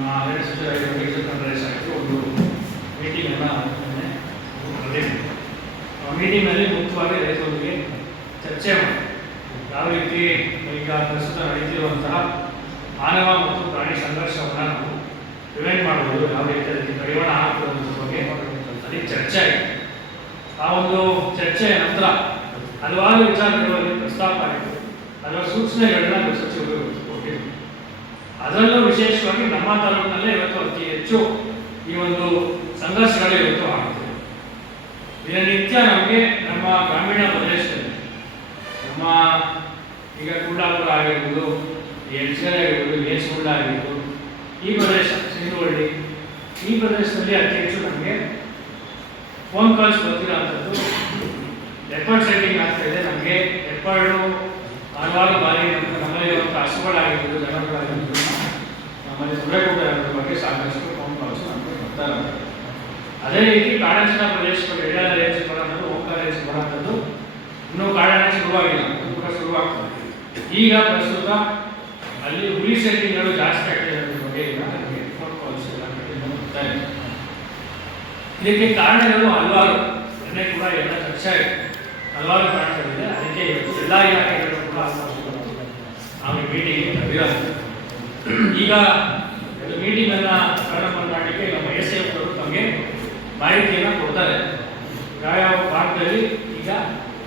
ನಮ್ಮ ಅರಣ್ಯ ಸಚಿವರಾಗಿರುವ ಕೆ ನರೇಶ್ ಆಯಿತು ಒಂದು ಮೀಟಿಂಗನ್ನು ಆ ಮೀಟಿಂಗ್ನಲ್ಲಿ ಮುಖ್ಯವಾಗಿ ರೈತರಿಗೆ ಚರ್ಚೆ ಮಾಡಿ ಯಾವ ರೀತಿ ಈಗ ಪ್ರಸ್ತುತ ನಡೀತಿರುವಂತಹ ಮಾನವ ಮತ್ತು ಪ್ರಾಣಿ ಸಂಘರ್ಷವನ್ನು ನಾವು ಪ್ರಿವೆಂಟ್ ಮಾಡಬಹುದು ಯಾವ ರೀತಿ ಅದಕ್ಕೆ ಕಡಿವಾಣ ಹಾಕುವುದರ ಬಗ್ಗೆ ಅಲ್ಲಿ ಚರ್ಚೆ ಆಯಿತು ಆ ಒಂದು ಚರ್ಚೆಯ ನಂತರ ಹಲವಾರು ವಿಚಾರಗಳು ಪ್ರಸ್ತಾಪ ಆಯಿತು ಹಲವಾರು ಸೂಚನೆಗಳನ್ನ ಸಚಿವರು ಅದರಲ್ಲೂ ವಿಶೇಷವಾಗಿ ನಮ್ಮ ತಾಲೂಕಿನಲ್ಲೇ ಇವತ್ತು ಅತಿ ಹೆಚ್ಚು ಈ ಒಂದು ಸಂಘರ್ಷಗಳು ಇವತ್ತು ಆಗುತ್ತೆ ದಿನನಿತ್ಯ ನಮಗೆ ನಮ್ಮ ಗ್ರಾಮೀಣ ಪ್ರದೇಶದಲ್ಲಿ, ನಮ್ಮ ಈಗ ಕುಂಡಾಪುರ ಆಗಿರ್ಬೋದು ಎಲ್ಚೇರಿ ಆಗಿರ್ಬೋದು ಏಸುಗುಂಡ ಆಗಿರ್ಬೋದು, ಈ ಪ್ರದೇಶ ಸಿಂಧುವಳ್ಳಿ ಈ ಪ್ರದೇಶದಲ್ಲಿ ಅತಿ ಹೆಚ್ಚು ನಮಗೆ ಫೋನ್ ಕಾಲ್ಸ್ ಬರ್ತಿರೋಂಥದ್ದು ರೆಕಾರ್ಡ್ ಸೆಟ್ಟಿಂಗ್ ಆಗ್ತಾ ಇದೆ. ನಮಗೆ ರೆಕಾರ್ಡು ಹಲವಾರು ಬಾರಿ ನಮ್ಮ ನಮ್ಮಲ್ಲಿರುವಂಥ ಹಸುಗಳಾಗಿರ್ಬೋದು ಜನಗಳಾಗಿರ್ಬೋದು ನಮ್ಮಲ್ಲಿ ಸುರೇಗೌಡ ಬಗ್ಗೆ ಸಾಕಷ್ಟು ಕಾಲ್ಸ್ ನಮಗೆ ಬರ್ತಾ ಇರುತ್ತೆ ಅದೇ ರೀತಿ ಕಾಡಂಚಿನ ಪ್ರದೇಶಗಳು ಎಳ್ಳ ರೇಂಜ್ ಬರೋದು ಓಂಕಾರ ರೇಂಜ್ ಬರೋದು ಇನ್ನೂ ಕಾಡಾನೆ ಶುರುವಾಗಿಲ್ಲ ಕೂಡ ಶುರುವಾಗ್ತದೆ. ಈಗ ಪ್ರಸ್ತುತ ಅಲ್ಲಿ ಹುಲಿ ಸೆಟ್ಟಿಂಗ್ಗಳು ಜಾಸ್ತಿ ಆಗ್ತಿರೋದ್ರ ಬಗ್ಗೆ ಈಗ ನನಗೆ ಫೋನ್ ಕಾಲ್ಸ್ ಎಲ್ಲ ಬರ್ತಾ ಇದೆ ಇದಕ್ಕೆ ಕಾರಣಗಳು ಹಲವಾರು ನಿನ್ನೆ ಕೂಡ ಎಲ್ಲ ಚರ್ಚೆ ಹಲವಾರು ಕಾರಣಗಳಿದೆ. ಅದಕ್ಕೆ ಎಲ್ಲ ಇಲಾಖೆಗಳು ಕೂಡ ಈ ಮೀಟಿಂಗ್ ಕರೆದಿರೋದು ಈಗ ಮೀಟಿಂಗ್ ಅನ್ನ ಪ್ರಾರಂಭ ಮಾಡಲಿಕ್ಕೆ ನಮ್ಮ ಎಸ್ ಎಫ್ ಅವರು ತಮಗೆ ಮಾಹಿತಿಯನ್ನು ಕೊಡ್ತಾರೆ. ಯಾವ್ಯಾವ ಭಾಗದಲ್ಲಿ ಈಗ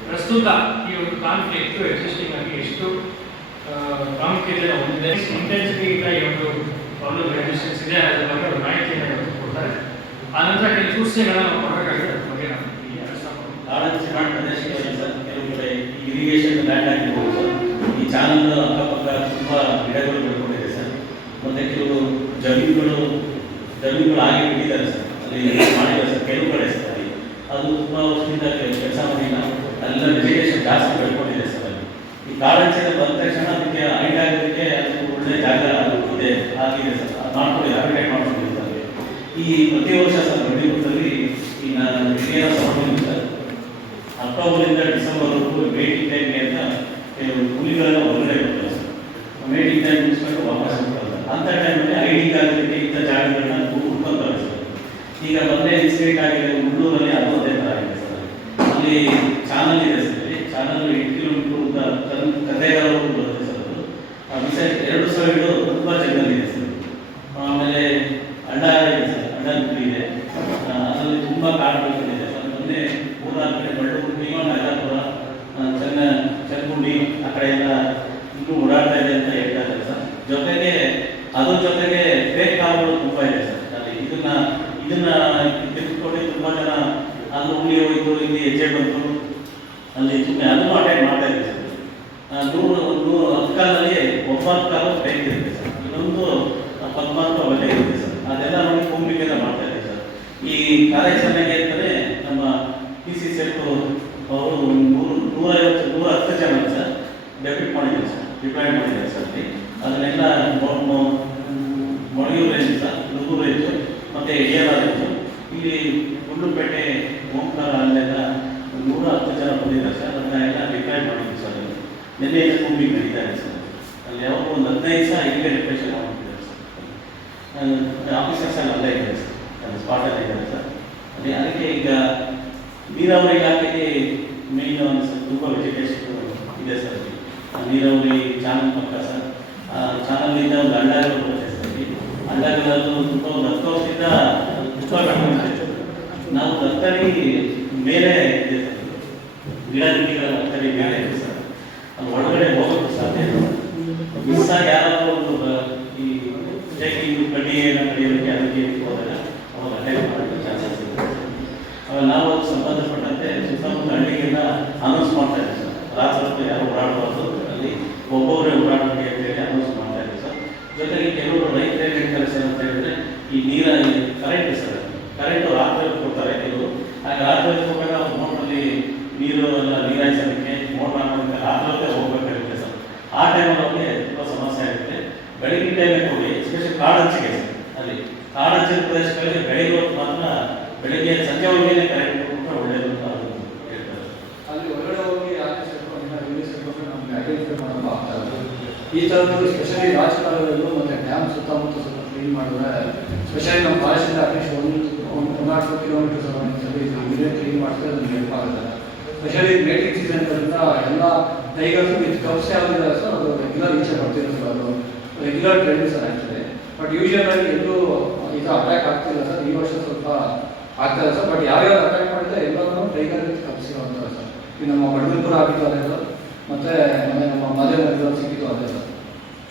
ಪ್ರಸ್ತುತ ಈ ಒಂದು ಕಾನ್ಫ್ಲಿಕ್ಟ್ ಎಕ್ಸಿಸ್ಟಿಂಗ್ ಆಗಿ ಎಷ್ಟು ಪ್ರಾಮುಖ್ಯತೆಯನ್ನು ಹೊಂದಿದೆ ಇಂಟೆನ್ಸಿಟಿ ಇಲ್ಲ ಈ ಒಂದು ಪ್ರಾಬ್ಲಮ್ ರೆಜಿಸ್ಟೆನ್ಸ್ ಇದೆ ಅದರ ಬಗ್ಗೆ ಅವರು ಮಾಹಿತಿಯನ್ನು ಕೊಡ್ತಾರೆ. ಆನಂತರ ಕೆಲವು ಸೂಚನೆಗಳನ್ನು ನಾವು ಕೊಡಬೇಕಾಗಿದೆ, ಅದ್ರ ಬಗ್ಗೆ ನಾನು ಪ್ರದೇಶಗಳಲ್ಲಿ ಸರ್, ಕೆಲವು ಕಡೆ ಇರಿಗೇಷನ್ ಲ್ಯಾಂಡ್ ಆಗಿರ್ಬೋದು ಈ ಚಾನಲ್ ಅಕ್ಕಪಕ್ಕ ತುಂಬ ಮತ್ತೆ ಕೆಲವು ಜಮೀನುಗಳು ಜಮೀನುಗಳು ಬಿಟ್ಟಿದ್ದಾರೆ ಸರ್. ಅಲ್ಲಿ ಮಾಡಿದ್ದಾರೆ ಸರ್, ಕೆಲವು ಕಡೆ ಸರ್ ಅದು ತುಂಬ ವರ್ಷದಿಂದ ಕೆಲಸ ಮಾಡಿಲ್ಲ. ಅಲ್ಲ ವೆಜಿಟೇಷನ್ ಜಾಸ್ತಿ ಬೆಳ್ಕೊಂಡಿದೆ ಸರ್ ಅಲ್ಲಿ. ಈ ಕಾಡಂಚಿನ ಬಂದ ತಕ್ಷಣ ಅದಕ್ಕೆ ಹೈಟ್ ಆಗೋದಕ್ಕೆ ಅದು ಒಳ್ಳೆ ಜಾಗ ಇದೆ ಆಗಿದೆ ಸರ್. ಅದು ಮಾಡ್ಕೊಳ್ಳಿ ಹ್ಯಾಬಿಟೇಟ್ ಮಾಡ್ಕೊಂಡಿದೆ ಸರ್. ಈ ಪ್ರತಿ ವರ್ಷ ಸರ್ ಬೆಂಗಳೂರಲ್ಲಿ ಈ ನಾನು ಹಿರಿಯರ ಸಭೆ ಸರ್. ಅಕ್ಟೋಬರಿಂದ ಡಿಸೆಂಬರ್ವರೆಗೂ ಮೇಟಿಂಗ್ ಟೈಮ್ಗೆ ಅಂತ ಹುಲಿಗಳೆಲ್ಲ ಹೊರಗಡೆ ಬರ್ತಾರೆ ಸರ್. ಮೇಟಿಂಗ್ ಟೈಮ್ ಮುಗಿಸ್ಕೊಂಡು ವಾಪಸ್ ಸರ್ ಅಂಥ ಟೈಮಲ್ಲಿ ಐ ಡಿ ಕಾರ್ಡ್ಗೆ ಇಂಥ ಜಾಗಗಳನ್ನ ಹುಡ್ಕೊಂಡು ಸರ್ ಈಗ ಒಂದೇ ಇನ್ಸಿಡೆಂಟ್ ಆಗಿದೆ, ಮುಳ್ಳೂರಲ್ಲಿ ಅದು ಅದೇ ಥರ ಆಗಿದೆ ಸರ್. ಅಲ್ಲಿ ಚಾನಲ್ ಎಂಟು ಕಿಲೋಮೀಟರ್ ಕಥೆಗಾರರು ಬರುತ್ತೆ ಸರ್ ಅದು ಆ ವಿಷಯ ಎರಡು ಸೈಡು ತುಂಬ ಜಂಗಲ್ ಇದೆ ಸರ್ ಆಮೇಲೆ ಅಡ್ಡ ಇದೆ ಸರ್ ಅಡ್ಡ ಗುಡಿ ಇದೆ ಆ, ಅದರಲ್ಲಿ ತುಂಬ ಕಾಡುಗಳಿದೆ ಸರ್ ಮೊನ್ನೆ ಮೂರ್ನಾಲ್ಕು ಕಡೆ ಬಳ್ಳಗುಂಡಿ ನಗರಪುರ ಚೆನ್ನ ಚೆನ್ನಗುಂಡಿ ಆ ಕಡೆ ಎಲ್ಲ ಇನ್ನೂ ಓಡಾಡ್ತಾ ಇದೆ ಅಂತ ಹೇಳ್ತಾ ಇದ್ದಾರೆ ಸರ್ ಜೊತೆಗೆ ಅದ್ರ ಜೊತೆಗೆ ಫೇಕ್ ಕಾರುಗಳು ತುಂಬ ಇದೆ ಸರ್ ಅಲ್ಲಿ ಇದನ್ನ ಇದನ್ನ ತೆಗೆದುಕೊಂಡು ತುಂಬ ಜನ ಅಲ್ಲಿ ಹುಲಿ ಹೋಯಿತು ಇಲ್ಲಿ ಹೆಜ್ಜೆ ಬಂತು. ಅಲ್ಲಿ ಸುಮ್ಮನೆ ಅದನ್ನು ಅಟ್ಯಾಕ್ ಮಾಡ್ತಾ ಇದೆ ಸರ್ ನೂರು ನೂರು ಹತ್ತು ಕಾಲದಲ್ಲಿ ಒಂಬತ್ತು ಕಾಲು ಫೇಕ್ ಇರುತ್ತೆ ಸರ್. ಇನ್ನೊಂದು ಪದ್ಮಾರ್ಥ ಒಳ್ಳೆ ಇರುತ್ತೆ ಸರ್. ಅದೆಲ್ಲ ನೋಡಿ ಕುಂಬಿಕೆಲ್ಲ ಮಾಡ್ತಾ ಇದ್ದೀವಿ ಸರ್. ಈ ಕಾರ್ಯಾಚರಣೆಗೆ ಅಂದರೆ ನಮ್ಮ ಪಿ ಸಿ ಸೆಟ್ ಅವರು ನೂರು, ನೂರೈವತ್ತು ನೂರ ಹತ್ತು ಜನ ಸರ್. ಡೆಪ್ಯೂಟ್ ಮಾಡಿದ್ದಾರೆ ಸರ್. ಡಿಪ್ಲಾಯ್ ಮಾಡಿದ್ದಾರೆ ಸರ್ ಅದನ್ನೆಲ್ಲ ಮೊ- ಮೊ- Moleyur range sir Nuggur range ಮತ್ತು ಏರ ರೇಂಜು ಇಲ್ಲಿ ಗುಂಡ್ಲುಪೇಟೆ ಓಂಕಾರ ಅಲ್ಲೆಲ್ಲ ನೂರ ಹತ್ತು ಜನ ಬಂದಿದ್ದಾರೆ ಸರ್ ಅದನ್ನ ಎಲ್ಲ ಡಿಪ್ಲಾಯ್ ಮಾಡಿದ್ವಿ ಸರ್ ಅಲ್ಲಿ. ನಿನ್ನೆಯಿಂದ ಕುಂಬಿಗೆ ನಡೀತಾ ಇದೆ ಸರ್ ಅಲ್ಲಿ ಯಾವಾಗ ಒಂದು ಹದಿನೈದು ಸಹ ಇಲ್ಲೇ ರಿಪ್ರೆಷನ್ ಮಾಡ್ತಿದ್ದಾರೆ ಸರ್. ಆಫೀಸರ್ಸ್ ಎಲ್ಲ ಅಲ್ಲೇ ಇದ್ದಾರೆ ಸರ್. ಅಲ್ಲಿ ಸ್ಪಾಟಲ್ಲಿ ಇದ್ದಾರೆ ಸರ್. ಅದೇ ಅದಕ್ಕೆ ಈಗ ನೀರಾವರಿ ಇಲಾಖೆಗೆ ಮೇನ್ ಸ್ವಲ್ಪ ತುಂಬ ವೆಜಿಟೇಷನ್ ಇದೆ ಸರ್. ನೀರಾವರಿ ಚಾನಲ್ ಪಕ್ಕ ಸರ್. ಚಾನಲ್ನಿಂದ ಒಂದು ಅಂಡಾಗಲು ಬರುತ್ತೆ ಸರ್. ಅಂಡಾಗಲಲ್ಲೂ ತುಂಬ ಒಂದು ಹತ್ತು ವರ್ಷದಿಂದ ತುಂಬ. ನಾವು ತರಕಾರಿ ಮೇಲೆ ಇದೆ ಸರ್. ಗಿಡ ಗಿಡಗಳ ತರಕಾರಿ ಮೇಲೆ ಇದೆ ಸರ್. ಅದು ಒಳಗಡೆ ಹೋಗೋಕ್ಕೆ ಸಾಧ್ಯ ಇಲ್ಲ. ಮಿಸ್ ಆಗಿ ಯಾರಾದ್ರೂ ಒಂದು ಈ ಟೇಕಿಂಗ್ ಕಡ್ಡಿ ಏನೋ ಕಡಿಯೋದಕ್ಕೆ ಅದಕ್ಕೆ ಹೋದಾಗ ಅವಾಗ ಅಟ್ಯಾಕ್ ಮಾಡೋಕ್ಕೆ ಚಾನ್ಸಸ್ ಇದೆ. ಅವಾಗ ನಾವು ಸಂಬಂಧಪಟ್ಟಂತೆ ಸುತ್ತಮುತ್ತ ಹಳ್ಳಿಗೆಲ್ಲ ಅನೌನ್ಸ್ ಮಾಡ್ತಾ ಇದ್ದೀವಿ ಸರ್. ರಾತ್ರಿ ಹೊತ್ತು ಯಾರು ಓಡಾಡಬಾರ್ದು ಅಲ್ಲಿ ಒಬ್ಬೊಬ್ಬರೇ ಓಡಾಡಬೇಕು ಅಂತೇಳಿ ಅನೌನ್ಸ್ ಮಾಡ್ತಾ ಇದ್ದೀವಿ ಸರ್. ಜೊತೆಗೆ ಕೆಲವರು ರೈತರು ಕೆಲಸ ಅಂತ ಹೇಳಿದ್ರೆ ಈ ನೀರ ಕರೆಂಟ್ ಸರ್ ಕರೆಂಟ್ ರಾತ್ರಿ ಕೊಡ್ತಾರೆ ಕೆಲವರು. ಆಗ ರಾತ್ರಿ ಕೊಟ್ಟಾಗ ಮೋಟ್ರಲ್ಲಿ ನೀರು ಎಲ್ಲ ನೀರಾಯಿಸೋದಕ್ಕೆ ಮೋಟ್ರ್ ಹಾಕೋದಕ್ಕೆ ರಾತ್ರಿ ಹೊತ್ತೇ ಹೋಗ್ಬೇಕಾಗುತ್ತೆ ಸರ್ ಆ ಟೈಮಲ್ಲಿ ಅವ್ರಿಗೆ ತುಂಬ ಸಮಸ್ಯೆ ಆಗುತ್ತೆ ಬೆಳಗಿನ ಟೈಮಲ್ಲಿ ಕೊಡಿ ಎಸ್ಪೆಷಲಿ ಕಾಡಂಚಿಗೆ ಸರ್ ಅಲ್ಲಿ ಕಾಡಂಚಿನ ಪ್ರದೇಶಗಳಲ್ಲಿ ಹೊತ್ತು ಮಾತ್ರ ಬೆಳಿಗ್ಗೆ ಸಂಜೆ ಹೋಗಿನೇ ಕರೆಂಟ್ ಕೊಟ್ಟರೆ ಒಳ್ಳೆಯದು ಅಂತ ಅದು ಹೇಳ್ತಾರೆ. ಅಲ್ಲಿ ಹೊರಗಡೆ ಹೋಗಿ ಈ ಥರದ್ದು ಸ್ಪೆಷಲಿ ರಾಜಕಾಲದಲ್ಲೂ ಮತ್ತು ಡ್ಯಾಮ್ ಸುತ್ತಮುತ್ತ ಸ್ವಲ್ಪ ಕ್ಲೀನ್ ಮಾಡಿದ್ರೆ ಸ್ಪೆಷಲಿ ನಮ್ಮ ಕಾಲೇಜಿಂದ ಅಟ್ಲೀಸ್ಟ್ ಒಂದು ಕಿಲೋಮೀಟರ್ಸ್ ಸರೌಂಡಿಂಗ್ಸಲ್ಲಿ ಇದು ಇದೇ ಕ್ಲೀನ್ ಮಾಡಿದ್ರೆ ಅದನ್ನು ಹೆಲ್ಪ್ ಆಗುತ್ತೆ ಸ್ಪೆಷಲಿ ಮೇಟಿಂಗ್ ಸೀಸನ್ ಇರೋದ್ರಿಂದ ಎಲ್ಲ ಟೈಗರ್ಸ್ ವಿತ್ ಕಪ್ಸ್ ಯಾವ್ದಿದೆ ಸರ್ ಅದು ರೆಗ್ಯುಲರ್ ಈಚೆ ಬರ್ತಿರೋ ಸರ್ ಅದು regular trend sir actually but usual ಆಗಿ ಎಲ್ಲೂ ಇದು ಅಟ್ಯಾಕ್ ಆಗ್ತಿಲ್ಲ ಸರ್ ಈ ವರ್ಷ ಸ್ವಲ್ಪ ಆಗ್ತದೆ ಸರ್. ಬಟ್ ಯಾರ್ಯಾರು ಅಟ್ಯಾಕ್ ಮಾಡಿದ್ರೆ ಎಲ್ಲರೂ ಟೈಗರ್ ವಿತ್ ಕಪ್ಸ್ ಅಂತಾರೆ ಸರ್. ಈಗ ನಮ್ಮ ಬಡಗುಲ್ಪುರ ಆಗಿದ್ದಾರೆ ಸರ್. ಮತ್ತೆ ನಮ್ಮ ಮದುವೆ ಮದುವೆ ಸಿಕ್ಕಿತ್ತು ಅದೇ ಸರ್.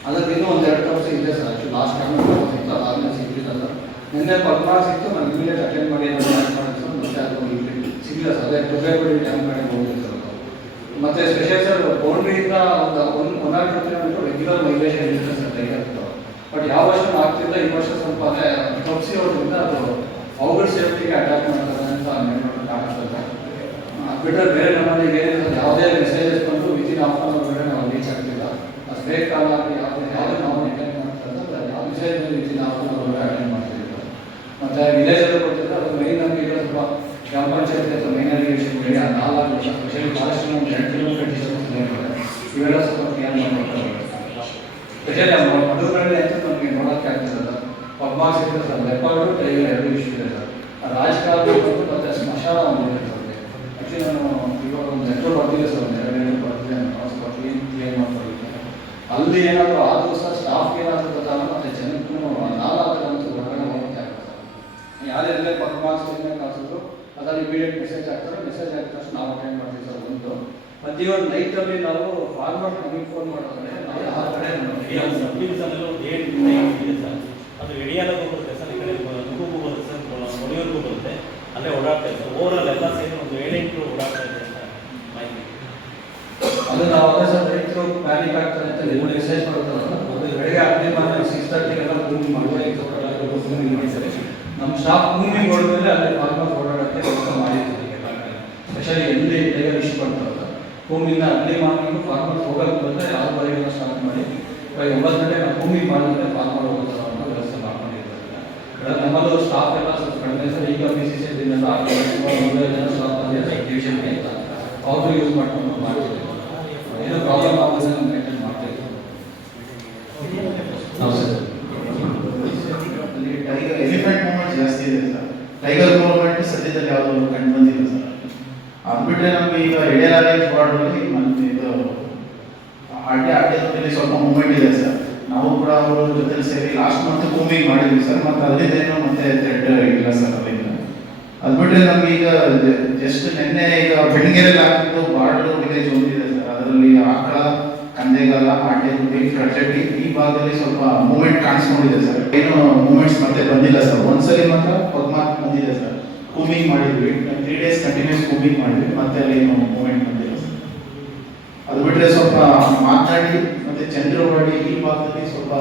ಅದಕ್ಕೆ ಇನ್ನೂ ಒಂದು ಎರಡು ಕಪ್ಸ್ ಇದೆ ಸರ್. ಆ್ಯಕ್ಚುಲಿ ಲಾಸ್ಟ್ ಟೈಮ್ ಸಿಕ್ತು, ಅದಾದ್ಮೇಲೆ ಸಿಗಲಿಲ್ಲ ಸರ್. ನಿನ್ನೆ ಪದ್ನಾಲ್ಕು ಸಿಕ್ತು, ನಾನು ಇಮಿಡಿಯೇಟ್ ಅಟೆಂಡ್ ಮಾಡಿ ಅದನ್ನು ಮಾಡಿ ಸರ್. ಮತ್ತೆ ಅದು ಸಿಗಲಿಲ್ಲ ಸರ್. ಅದೇ ತುರ್ಬೇಗುಡಿ ಟೈಮ್ ಕಡೆ ಹೋಗಿದೆ ಸರ್ ಮತ್ತೆ ಸ್ಪೆಷಲ್ ಸರ್ ಬೌಂಡ್ರಿಯಿಂದ ಒಂದು one one or two kilometre regular migration ಇರುತ್ತೆ ಸರ್ ಟೈಗರ್ ಬಟ್ ಯಾವ ವರ್ಷ ಆಗ್ತಿಲ್ಲ, ಈ ವರ್ಷ ಸ್ವಲ್ಪ ಅಂದರೆ ತಪ್ಪಿಸಿ ಹೋದ್ರಿಂದ ಅದು ಅವುಗಳ ಸೇಫ್ಟಿಗೆ ಅಟ್ಯಾಕ್ ಮಾಡ್ತಾರೆ ಅಂತ ಕಾಣಿಸ್ತದೆ ಅದು ಬಿಟ್ಟರೆ ಬೇರೆ ನಮ್ಮಲ್ಲಿ ಏನಿಲ್ಲ, ಯಾವುದೇ ಮೆಸೇಜಸ್ ಬಂದು ವಿತಿನ್ ಹಾಫ್ ಅವರ್ ಬೇರೆ ನಾವು ರೀಚ್ ಆಗ್ತಿಲ್ಲ. ಅದು ಫೇಕ್ ಕಾಲ್ ಯಾವುದೇ ಯಾವುದೇ ನಾವು ಅಟೆಂಡ್ ಮಾಡ್ತಾರೆ ಯಾವ message within half hour hour attend ಮಾಡ್ತಿದ್ದೀವಿ ಮತ್ತೆ ವಿಲೇಜಲ್ಲಿ ಕೊಡ್ತಿದ್ರೆ ಅದು ಮೈನ್ ನಮಗೆ ಈಗ ಸ್ವಲ್ಪ ಗ್ರಾಮ ಪಂಚಾಯತ್ ಅಥವಾ ಮೈನ್ ಇರಿಗೇಷನ್ ಆ ನಾಲ್ಕು ವರ್ಷ ಸ್ಪೆಷಲಿ ಫಾರೆಸ್ಟ್ ಒಂದು ಕಿಲೋಮೀಟರ್ ಇವೆಲ್ಲ ಸ್ವಲ್ಪ ಕ್ಲಿಯರ್ ಮಾಡ್ಕೊಳ್ತಾರೆ. ಸ್ಪೆಷಲಿ ಮಧುಗಳಲ್ಲಿ ಅಂತ ನಮಗೆ ನೋಡೋಕ್ಕೆ ಆಗ್ತಿಲ್ಲ ಪದ್ಮಾಸ್ ಇದೆ ಸರ್ ಲೆಪಾರ್ಡು ಟೈಗರ್ ಎರಡು ಇಶ್ಯೂ ಇದೆ ಸರ್. ರಾಜಕಾರಣ ಮತ್ತು ಸ್ಮಶಾನ ಒಂದು ಇದೆ ಸರ್ ನಾನು ಇವಾಗ ಒಂದು ಲೆಟ್ರ್ ಬರ್ತಿದೆ ಸರ್, ಒಂದು ಎರಡು ಬರ್ತಿದೆ ಕ್ಲೀನ್ ಕ್ಲಿಯರ್ ಅಲ್ಲಿ ಏನಾದರೂ ಆದರೂ ಸಹ ಸ್ಟಾಫ್ಗೆ ಏನಾದರೂ ಗೊತ್ತಾಗ ಮತ್ತು ಜನಕ್ಕೂ ನಾಲ್ಕು ಹೊರಗಡೆ ಯಾರು ಕಾಣಿಸಿದ್ರು ಅದ್ರಲ್ಲಿ ಇಮಿಡಿಯೇಟ್ ಮೆಸೇಜ್ ಹಾಕ್ತಾರೆ ಮೆಸೇಜ್ ಹಾಕಿದ ತಕ್ಷಣ ನಾವು ಅಟೆಂಡ್ ಮಾಡ್ತೀವಿ ಸರ್, ಒಂದು. ಮತ್ತೆ ಇವತ್ತು ನೈಟಲ್ಲಿ ನಾವು ಫಾರ್ಮರ್ ನಮಗೆ ಫೋನ್ ಸರ್. ಅದು ಎಡಿಯಾಲಗೂ ಬರುತ್ತೆ ಸರ್ ಈ ಕಡೆ ಬರುತ್ತೆ ಸರ್ ಮೊಳೆಯೂರಿಗೂ ಬರುತ್ತೆ ಅಲ್ಲೇ ಓಡಾಡ್ತಾ ಇದೆ ಸರ್. ಓವರಾಲ್ ಎಲ್ಲ ಸೇರಿ ಒಂದು ಏಳೆಂಟು ಓಡಾಡ್ತಾ ಇದೆ ಅಂತ ಮಾಹಿತಿ. ಅದು ನಾವು ಅದೇ ಸರ್ ರೈತರು ಪ್ಯಾನಿಕ್ ಆಗ್ತಾರೆ ಅಂತ ನಿಮ್ಮ ಮೆಸೇಜ್ ಮಾಡ್ತಾರಲ್ಲ. ಅದು ಬೆಳಗ್ಗೆ ಮಾಡಿ ಸಿಕ್ಸ್ ತರ್ಟಿಗೆಲ್ಲ ಮೂವಿಂಗ್ ಮಾಡ್ತಾರೆ ನಮ್ಮ ಸ್ಟಾಫ್ ಮೂವಿಂಗ್ ಹೊಡೆದ್ರೆ ಅಲ್ಲಿ ಫಾರ್ಮರ್ಸ್ ಓಡಾಡೋಕ್ಕೆ ಕೆಲಸ ಮಾಡಿರ್ತೀವಿ ಸ್ಪೆಷಲಿ ಎಲ್ಲಿ ಟೈಗರ್ ಇಶ್ಯೂ ಮಾಡ್ತಾರಲ್ಲ ಭೂಮಿಯಿಂದ ಅರ್ಲಿ ಮಾರ್ನಿಂಗ್ ಫಾರ್ಮರ್ಸ್ ಹೋಗೋಕೆ ಬಂದರೆ ಯಾವ ಬರೆಯೋಲ್ಲ ಸ್ಟಾರ್ಟ್ ಮಾಡಿ? ಇವಾಗ ಒಂಬತ್ತು ಗಂಟೆ ನಾವು ಭೂಮಿಗೆ ಮಾಡಿದ್ರೆ ಫಾರ್ಮರ್ ಹೋಗೋ ಅಂತ ವ್ಯವಸ್ಥೆ ಮಾಡ್ಕೊಂಡಿರ್ತಾರೆ ನಮ್ಮದು ಸ್ಟಾಫ್ ಎಲ್ಲ ಸ್ವಲ್ಪ ಕಡಿಮೆ ಸರ್ ಈಗ ಬಿ ಸಿ ಸಿ ದಿನ ಸ್ಟಾಫ್ ಬಂದಿದೆ ಅಂತ. ಅವರು ಯೂಸ್ ಮಾಡ್ಕೊಂಡು ಮಾಡ್ತೀವಿ ಏನೋ ಪ್ರಾಬ್ಲಮ್ ಆಗುತ್ತೆ ನಾವು ಮೇಂಟೈನ್ ಮಾಡ್ತೀವಿ ಹೌದು ಸರ್. ಎಲಿಫೆಂಟ್ ಮೂವ್ಮೆಂಟ್ ಜಾಸ್ತಿ ಇದೆ ಸರ್. ಟೈಗರ್ ಮೂವ್ಮೆಂಟ್ ಸದ್ಯದಲ್ಲಿ ಯಾವುದು ಅದು ಬಿಟ್ಟರೆ ನಮಗೆ ಈಗ ಎಡೆಲಾರೇಂಜ್ ಬಾರ್ಡ್ರಲ್ಲಿ ಮತ್ತೆ ಇದು ಅಡ್ಡೆ ಅಡ್ಡೆದಲ್ಲಿ ಸ್ವಲ್ಪ ಮೂಮೆಂಟ್ ಇದೆ ಸರ್. ನಾವು ಕೂಡ ಅವರ ಜೊತೆ ಸೇರಿ ಲಾಸ್ಟ್ ಮಂತ್ ಕೂಮಿಂಗ್ ಮಾಡಿದ್ವಿ ಸರ್, ಮತ್ತು ಅದರಿಂದೇನು ಮತ್ತೆ ಥ್ರೆಡ್ ಇಲ್ಲ ಸರ್ ಅದರಿಂದ ಅದು ಬಿಟ್ಟರೆ ನಮಗೆ ಈಗ ಜಸ್ಟ್ ನಿನ್ನೆ ಈಗ ಬೆಳಗ್ಗೆರೆಲ್ಲ ಹಾಕಿದ್ದು ಬಾರ್ಡರ್ ವಿಲೇಜ್ ಒಂದಿದೆ ಸರ್. ಅದರಲ್ಲಿ ಆಕಳ, ಕಂದೆಗಾಲ ಆಟೆಗುಡಿ ಕಟ್ಟೆಟ್ಟಿ ಈ ಭಾಗದಲ್ಲಿ ಸ್ವಲ್ಪ ಮೂಮೆಂಟ್ ಕಾಣಿಸ್ಕೊಂಡಿದೆ ಸರ್. ಏನು ಮೂಮೆಂಟ್ಸ್ ಮತ್ತೆ ಬಂದಿಲ್ಲ ಸರ್. ಒಂದ್ಸಲಿ ಮಾತ್ರ ಪದ್ಮಾಕ್ ಬಂದಿದೆ ಸರ್. ಕೂಮಿಂಗ್ ಮಾಡಿದ್ವಿ. ತ್ರೀ ಡೇಸ್ ಕಂಟಿನ್ಯೂಸ್ ಕೂಮಿಂಗ್ ಮಾಡಿದ್ವಿ. ಮತ್ತೆ ಅಲ್ಲಿ ಏನು ಮೂವ್ಮೆಂಟ್ ಬಂದಿಲ್ಲ. ಅದು ಬಿಟ್ಟರೆ ಸ್ವಲ್ಪ ಮಾತನಾಡಿ ಮತ್ತೆ ಚಂದ್ರವಾಡಿ ಈ ಭಾಗದಲ್ಲಿ ಸ್ವಲ್ಪ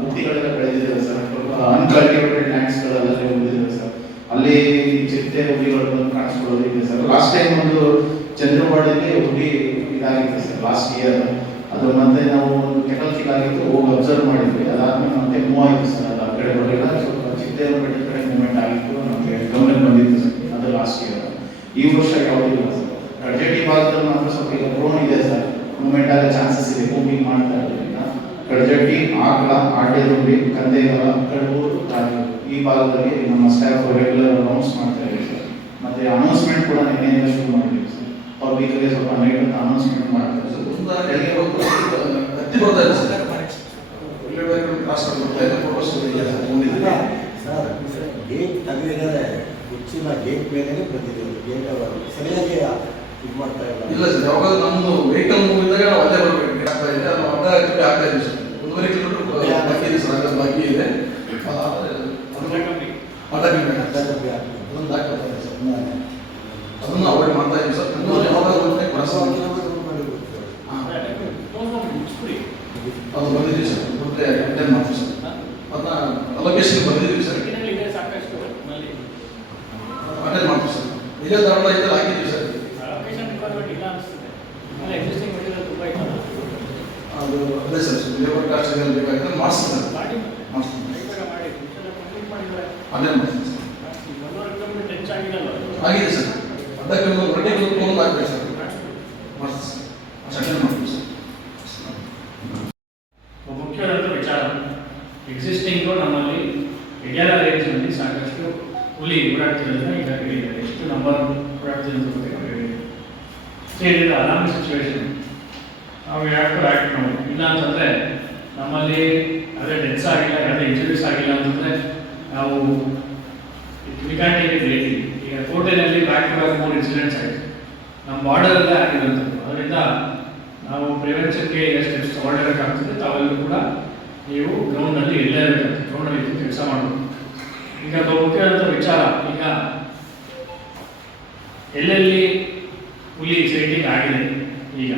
ಗುತ್ತಿಗಳೆಲ್ಲ ಬೆಳೆದಿದೆ ಸರ್. ಸ್ವಲ್ಪ ಅನ್ಕಲ್ಟಿವೇಟೆಡ್ ಲ್ಯಾಂಡ್ಸ್ಗಳೆಲ್ಲ ಬಂದಿದ್ದಾರೆ ಸರ್. ಅಲ್ಲಿ ಚಿರತೆ ಹುಲಿಗಳು ಬಂದು ಕಾಣಿಸ್ಕೊಳ್ಳೋದಿದೆ ಸರ್. ಲಾಸ್ಟ್ ಟೈಮ್ ಒಂದು ಚಂದ್ರವಾಡಲ್ಲಿ ಹುಲಿ ಇದಾಗಿದೆ ಸರ್ ಲಾಸ್ಟ್ ಇಯರ್ ಅದು ಮತ್ತೆ ನಾವು ಕೆಟಲ್ ಕಿಲ್ ಆಗಿತ್ತು ಹೋಗಿ ಅಬ್ಸರ್ವ್ ಮಾಡಿದ್ವಿ. ಅದಾದ್ಮೇಲೆ ಮತ್ತೆ ಮೂವ್ ಆಯಿತು ಸರ್. ಅದು ಆ ಕಡೆ ಬರಲಿಲ್ಲ ಸ್ವಲ್ಪ ಚಿರತೆ ಕಡೆ ಮೂವ್ಮೆಂಟ್ ಆಗಿತ್ತು ಗಮನಕ್ಕೆ ಬಂದಿತ್ತು ಸರ್ ಅದು ಲಾಸ್ಟ್ ಇಯರ್ ಈ ವರ್ಷ ಯಾವುದಿಲ್ಲ ಸರ್. ಕಡ್ಜೆಟ್ಟಿ ಭಾಗದಲ್ಲಿ ಮಾತ್ರ ಸ್ವಲ್ಪ ಈಗ ಡ್ರೋನ್ ಇದೆ ಸರ್. ಮೂಮೆಂಟ್ ಆಗೋ ಚಾನ್ಸಸ್ ಇದೆ. ಮೂವಿಂಗ್ ಮಾಡ್ತಾ ಇರೋದ್ರಿಂದ. ಕಡಜಟ್ಟಿ ಆಕಳ ಆಟೆದುಂಡಿ ಕಂದೆಗಾಲ ಕಡಬೂರು ರಾಗಿ ಈ ಭಾಗದಲ್ಲಿ ನಮ್ಮ ಸ್ಟಾಫ್ ರೆಗ್ಯುಲರ್ ಅನೌನ್ಸ್ ಮಾಡ್ತಾ ಇದೆ ಸರ್. ಮತ್ತೆ ಅನೌನ್ಸ್ಮೆಂಟ್ ಕೂಡ ನಿನ್ನೆಯಿಂದ ಶುರು ಮಾಡಿದ್ದೀವಿ ಸರ್. ಪಬ್ಲಿಕ್ಗೆ ಸ್ವಲ್ಪ ನೈಟ್ ಅನೌನ್ಸ್ಮೆಂಟ್ ಮಾಡ್ತಾರೆ ಸರ್. ತುಂಬ ಬೆಳಗ್ಗೆ ಹೋಗ್ತು ಹತ್ತಿ ಬರ್ತಾ ಇದೆ ಸರ್ ಒಳ್ಳೆ ಕ್ರಾಸ್ ಬರ್ತಾ ಇದೆ ಫೋಟೋಸ್ ಮುಂದಿದೆ ಸರ್ ಗೇಟ್ ತೆಗೆದಿದ್ದಾರೆ ಮುಚ್ಚಿನ ಗೇಟ್ ಮೇಲೆ ಬಂದಿದೆ ಗೇಟ್ ಅವರು ಸರಿಯಾಗಿ ಇದು ಮಾಡ್ತಾ ಇಲ್ಲ. ಇಲ್ಲ ಸರ್ ಯಾವಾಗ ನಮ್ಮದು ವೆಹಿಕಲ್ ಮೂವ್ ಇದ್ದಾಗ ನಾವು ಅಲ್ಲೇ ಬರಬೇಕು. ಆಗ್ತಾ ಇದೆ. ಅದು ಅರ್ಧ ಕಿಲೋಮೀಟರ್ ಆಗ್ತಾ ಇದೆ ಸರ್. ಒಂದೂವರೆ ಕಿಲೋಮೀಟರ್ ಬಾಕಿ ಇದೆ ಸರ್ ಅದು. ಬಾಕಿ ಇದೆ. ಅರ್ಧ ಕಿಲೋಮೀಟರ್ ಅರ್ಧ. ಅದೊಂದು ಆಗ್ತಾ ಇದೆ ಸರ್ ಸುಮ್ಮನೆ ಅದನ್ನು ಅವಾಯ್ಡ್ ಮಾಡ್ತಾ ಇದ್ದೀವಿ ಸರ್ ಇನ್ನೊಂದು ಯಾವಾಗ ಬರುತ್ತೆ ಹೊಸ ಕ್ರಾಸ್ ಕಿಲೋಮೀಟರ್ ಮಾಡಿ ಬಿಡ್ತಾರೆ. ಅದು ಬಂದಿದೆ ಸರ್ ಮತ್ತೆ ಅಟೆಂಡ್ ಮಾಡ್ತೀವಿ ಸರ್ ಅಲ್ಲ ಎಕ್ಸಿಸ್ಟಿಂಗ್ ಮೆಟೀರಿಯಲ್ ತುಂಬ ಇತ್ತಲ್ಲ ಅದು ಅದೇ ಸರ್ ಲೇಬರ್ ಕಾಸ್ಟ್ ಏನಾದ್ರು ಬೇಕಾಗಿದ್ರೆ ಮಾಡಿಸ್ತೀನಿ ಸರ್ ಮಾಡಿ ಮಾಡಿಸ್ತೀನಿ ಬೇಗ ಮಾಡಿ ಮುಂಚೆಲ್ಲ ಕಂಪ್ಲೀಟ್ ಮಾಡಿದ್ದಾರೆ ಅದೇ ಮಾಡ್ತೀನಿ ಸರ್ ಒಂದೂವರೆ ಕಿಲೋಮೀಟರ್ ಹೆಚ್ಚು ಆಗಿದಲ್ಲ ಆಗಿದೆ ಸರ್ ಅದಕ್ಕೆ ಒಂದು ತೊಗೊಂಡು ಆಗ್ಬೇಕು ಸರ್. ಅಷ್ಟೇ ಮಾಡ್ತೀನಿ ಸರ್. ಮುಖ್ಯವಾದಂಥ ವಿಚಾರ. ಎಕ್ಸಿಸ್ಟಿಂಗು ನಮ್ಮಲ್ಲಿ ಎಡಿಯಾರ ರೇಂಜ್ನಲ್ಲಿ ಸಾಕಷ್ಟು ಹುಲಿ ಓಡಾಡ್ತಿರೋದನ್ನ ಈಗ ಹೇಳಿದ್ದಾರೆ. ಎಷ್ಟು ನಂಬರ್ ಓಡಾಡ್ತಿರೋದ್ರ ಬಗ್ಗೆ ನಾವು ಹೇಳಿದ್ದೀವಿ ಸೊ ಅಲಾರ್ಮ್ ಸಿಚುವೇಶನ್ ನಾವು ಯಾಕೆ ಆ್ಯಕ್ಟ್ ಇಲ್ಲ ಅಂತಂದರೆ ನಮ್ಮಲ್ಲಿ ಅದೇ ಡೆತ್ಸ್ ಆಗಿಲ್ಲ ಯಾವುದೇ ಇಂಜುರೀಸ್ ಆಗಿಲ್ಲ ಅಂತಂದರೆ ನಾವು ಈಗ ಕೋಟೆನಲ್ಲಿ ಬ್ಯಾಕ್ ಟು ಬ್ಯಾಕ್ ಮೂರು ಇನ್ಸಿಡೆಂಟ್ಸ್ ಆಯಿತು. ನಮ್ಮ ಬಾರ್ಡರಲ್ಲೇ ಆಗಿರುವಂಥದ್ದು ಅದರಿಂದ ನಾವು ಪ್ರಿವೆನ್ಷನ್ಗೆ ಸ್ಟೆಪ್ಸ್ ತಗೊಳ್ಳಬೇಕಾಗ್ತದೆ ತಾವೆಲ್ಲರೂ ಕೂಡ ನೀವು ಗ್ರೌಂಡಲ್ಲಿ ಇಲ್ಲೇ ಇರಬೇಕು ಗ್ರೌಂಡಲ್ಲಿ ಕೆಲಸ ಮಾಡಬೇಕು. ಈಗ ಮುಖ್ಯವಾದಂಥ ವಿಚಾರ. ಈಗ ಎಲ್ಲೆಲ್ಲಿ ಹುಲಿ ಸೈಟಿಂಗ್ ಆಗಿದೆ, ಈಗ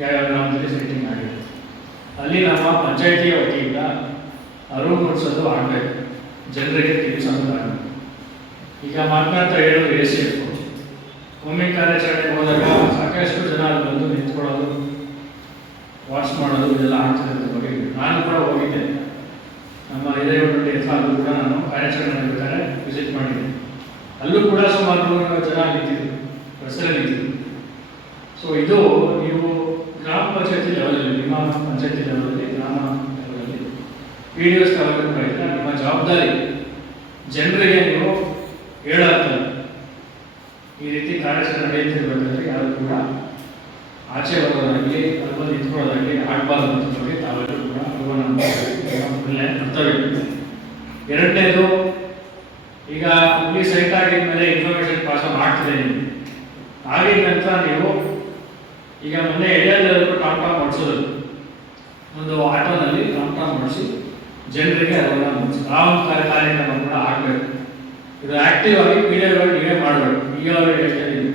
ಯಾವ್ಯಾವ ಗ್ರಾಮದಲ್ಲಿ ಸೈಟಿಂಗ್ ಆಗಿದೆ. ಅಲ್ಲಿ ನಮ್ಮ ಪಂಚಾಯಿತಿಯ ವತಿಯಿಂದ ಅರಿವು ಮೂಡಿಸೋದು ಆಗಬೇಕು. ಜನರಿಗೆ ತಿಳಿಸೋದು ಆಗಬೇಕು. ಈಗ ಮಾತನಾಡ್ತಾ ಹೇಳೋದು ಎ ಸಿ ಎಫ್. ಒಮ್ಮೆ ಕಾರ್ಯಾಚರಣೆಗೆ ಹೋದಾಗ ಸಾಕಷ್ಟು ಜನ ಅಲ್ಲಿ ಬಂದು ನಿಂತ್ಕೊಳ್ಳೋದು ವಾಚ್ ಮಾಡೋದು, ಇದೆಲ್ಲ ಆಗ್ತಿರೋದ್ರ ಬಗ್ಗೆ ನಾನು ಕೂಡ ಹೋಗಿದ್ದೆ. ನಮ್ಮ ಇದೇ ಸಾಲು ಕೂಡ ನಾನು ಕಾರ್ಯಾಚರಣೆ ಬೇಕಾದ್ರೆ ವಿಸಿಟ್ ಮಾಡಿದ್ದೆ. ಅಲ್ಲೂ ಕೂಡ ಸುಮಾರು ಜನ ನಿಂತಿದ್ರು ಬಸ್ಸಲ್ಲಿ ನಿಂತಿದ್ರು. ಸೊ ಇದು ನೀವು ಗ್ರಾಮ ಪಂಚಾಯತಿ ಲೆವೆಲಲ್ಲಿ ನಿಮ್ಮ ಪಂಚಾಯತಿ ಲೆವೆಲಲ್ಲಿ ಗ್ರಾಮ ಲೆವೆಲಲ್ಲಿ ಪಿ ಡಿ ಎಸ್ ಲೆವೆಲ್ ಕೂಡ ನಿಮ್ಮ ಜವಾಬ್ದಾರಿ. ಜನರಿಗೆ ನೀವು ಈ ನಡೆಯುತ್ತಿರಬೇಕಾದ್ರೆ ಯಾರು ಕೂಡ ಆಚೆ ಬರೋದಾಗಲಿ ಅಥವಾ ನಿಂತ್ಕೊಳ್ಳೋದಾಗಲಿ ಆಡಬಾರ್ದು ಬಗ್ಗೆ ತಾವೆಲ್ಲರೂ ಕೂಡ ಅನುಭವನ ಕರ್ತವ್ಯ. ಎರಡನೇದು, ಈಗ ಹುಲಿ ಸೈಟ್ ಆಗಿದ ಮೇಲೆ ಇನ್ಫಾರ್ಮೇಶನ್ ಪಾಸ್ ಮಾಡ್ತಿದೆ ನೀವು. ಆಗಿದ ನಂತರ ನೀವು ಈಗ ಮೊನ್ನೆ ಎಲ್ಲೆಲ್ಲರೂ ಟಾಪ್ ಟಾಪ್ ಮಾಡಿಸೋದು ಒಂದು ಆಟೋನಲ್ಲಿ ಟಾಪ್ ಟಾಪ್ ಮಾಡಿಸಿ ಜನರಿಗೆ ಅದನ್ನು ಮುಗಿಸಿ ಆ ಒಂದು ಕಾರ್ಯ ಕಾರ್ಯಕ್ರಮ ಕೂಡ ಆಗಬೇಕು ಇದು ಆಕ್ಟಿವ್ ಆಗಿ ಪೀಡಿಯಾಗಳು ನೀವೇ ಮಾಡಬೇಕು. ಈಗ ಅವರು ಹೇಳ್ತಾ ಇದ್ದೀವಿ